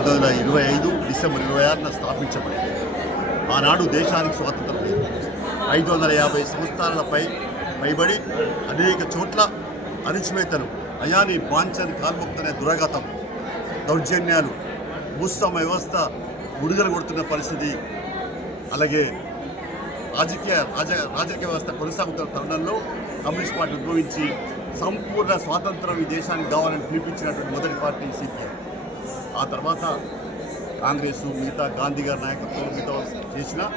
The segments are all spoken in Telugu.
పంతొమ్మిది వందల ఇరవై ఐదు డిసెంబర్ ఇరవై ఆరున స్థాపించబడింది. ఆనాడు దేశానికి స్వాతంత్రం లేదు. ఐదు వందల యాభై సంస్థానాలపై పైబడి అనేక చోట్ల అణిచివేతలు అయాని బాంఛన్ కాల్ముక్తనే దురాఘాతం దౌర్జన్యాలు భూస్వామ వ్యవస్థ విడుదల కొడుతున్న పరిస్థితి అలాగే రాజకీయ రాజ రాజకీయ వ్యవస్థ కొనసాగుతున్న తరుణంలో కమ్యూనిస్ట్ పార్టీ ఉద్భవించి సంపూర్ణ స్వాతంత్రం ఈ దేశానికి కావాలని పిలిపించినటువంటి మొదటి పార్టీ సిపిఐ ఆ తర్వాత కాంగ్రెస్ మిగతా గాంధీ గారి నాయకత్వం మిగతా చేసిన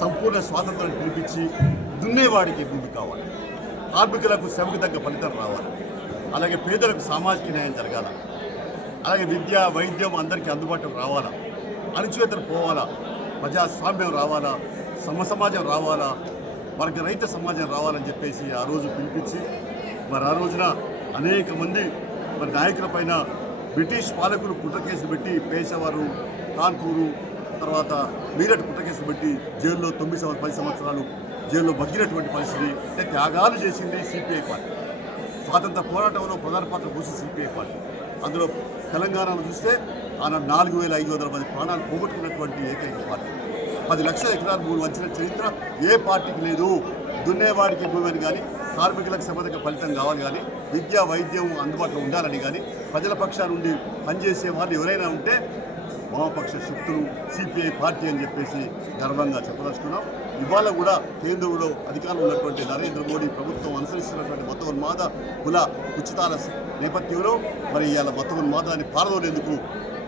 సంపూర్ణ స్వాతంత్రాన్ని పిలిపించి దున్నేవాడికి భూమి కావాలి. కార్మికులకు శ్రమకు తగ్గ ఫలితం రావాలి. అలాగే పేదలకు సామాజిక న్యాయం జరగాల. అలాగే విద్య వైద్యం అందరికీ అందుబాటులో రావాలా. అణచివేతలు పోవాలా. ప్రజాస్వామ్యం రావాలా. సమ సమాజం రావాలా. మనకి రైతు సమాజం రావాలని చెప్పేసి ఆ రోజు పిలిపించి మరి ఆ రోజున అనేక మంది మరి నాయకులపైన బ్రిటిష్ పాలకులు కుట్ర కేసు పెట్టి పేషవారు కాన్పూరు తర్వాత మీరట్ కుట్ర కేసు పెట్టి జైల్లో తొమ్మిది సంవత్సరాలు పది సంవత్సరాలు జైల్లో మగ్గినటువంటి పరిస్థితి అంటే త్యాగాలు చేసింది సిపిఐ పార్టీ. స్వాతంత్ర పోరాటంలో ప్రధాన పాత్ర పోసి సిపిఐ పార్టీ. అందులో తెలంగాణలో చూస్తే ఆనాడు నాలుగు వేల ఐదు వందల మంది ప్రాణాలు పోగొట్టుకున్నటువంటి ఏకైక పార్టీ. పది లక్షల ఎకరాల మూడు వచ్చిన చరిత్ర ఏ పార్టీకి లేదు. దున్నేవాడికి భూమి కానీ కార్మికులకు సమతక ఫలితం కావాలి కానీ విద్య వైద్యం అందుబాటులో ఉండాలని కానీ ప్రజల పక్షాన నుండి పనిచేసే వాళ్ళు ఎవరైనా ఉంటే వామపక్ష శక్తులు సిపిఐ పార్టీ అని చెప్పేసి గర్వంగా చెప్పదలుచుకున్నాం. ఇవాళ కూడా కేంద్రంలో అధికారంలో ఉన్నటువంటి నరేంద్ర మోడీ ప్రభుత్వం అనుసరిస్తున్నటువంటి మొత్తం ఉన్మాద కుల ఉచితాల నేపథ్యంలో మరి ఇవాళ మొత్తం ఉన్మాదాన్ని పారదోలేందుకు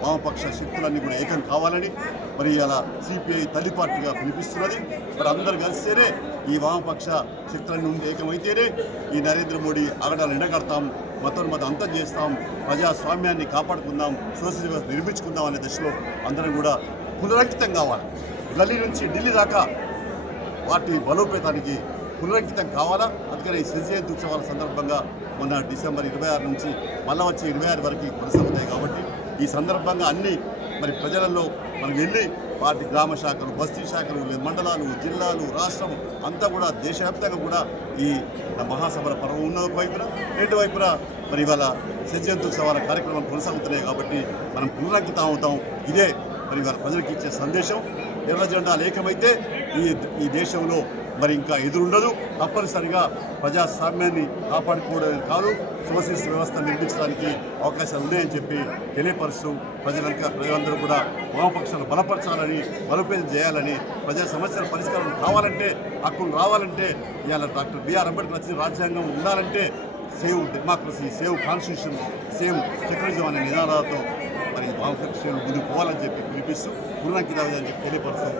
వామపక్ష శక్తులన్నీ కూడా ఏకం కావాలని మరి ఇలా సిపిఐ తల్లి పార్టీగా పిలిపిస్తున్నది. మరి అందరు కలిస్తేనే ఈ వామపక్ష శక్తులన్నీ ఉండి ఏకమైతేనే ఈ నరేంద్ర మోడీ ఆగడాలు ఎండగడతాం మతం అంతం చేస్తాం ప్రజాస్వామ్యాన్ని కాపాడుకుందాం సోషల్ వ్యవస్థ నిర్మించుకుందాం అనే దశలో అందరం కూడా పునరంకితం కావాలి. గల్లీ నుంచి ఢిల్లీ దాకా వాటి బలోపేతానికి పునరంకితం కావాలా? అందుకని ఈ జయంతి ఉత్సవాల సందర్భంగా మొన్న డిసెంబర్ ఇరవై ఆరు నుంచి మళ్ళా వచ్చే ఇరవై ఆరు వరకు కొనసాగుతాయి కాబట్టి ఈ సందర్భంగా అన్ని మరి ప్రజలలో మనం వెళ్ళి వాటి గ్రామ శాఖలు బస్తీ శాఖలు లేదా మండలాలు జిల్లాలు రాష్ట్రం అంతా కూడా దేశవ్యాప్తంగా కూడా ఈ మహాసభల పర్వం ఉన్న వైపున రెండు వైపున మరి ఇవాళ శశి కార్యక్రమాలు కొనసాగుతున్నాయి కాబట్టి మనం పునరంకితం అవుతాం. ఇదే మరి ఇవాళ ప్రజలకు ఇచ్చే సందేశం. ఎర్ర జెండాలు ఏకమైతే ఈ ఈ దేశంలో మరి ఇంకా ఎదురుండదు. తప్పనిసరిగా ప్రజాస్వామ్యాన్ని కాపాడుకోవడమే కాదు సోషలిస్ట్ వ్యవస్థ నిర్మించడానికి అవకాశాలు ఉన్నాయని చెప్పి తెలియపరుస్తూ ప్రజలంతా ప్రజలందరూ కూడా వామపక్షాలు బలపరచాలని బలోపేతం చేయాలని ప్రజా సమస్యల పరిష్కారం కావాలంటే హక్కులు రావాలంటే ఇవాళ డాక్టర్ బిఆర్ అంబేద్కర్ వచ్చిన రాజ్యాంగం ఉండాలంటే save democracy save constitution save secularism అనే నినాదాలతో మరి వామపక్షాలు ముందుకు పోవాలని చెప్పి పిలిపిస్తూ పూర్ణంకిత అని చెప్పి తెలియపరుస్తూ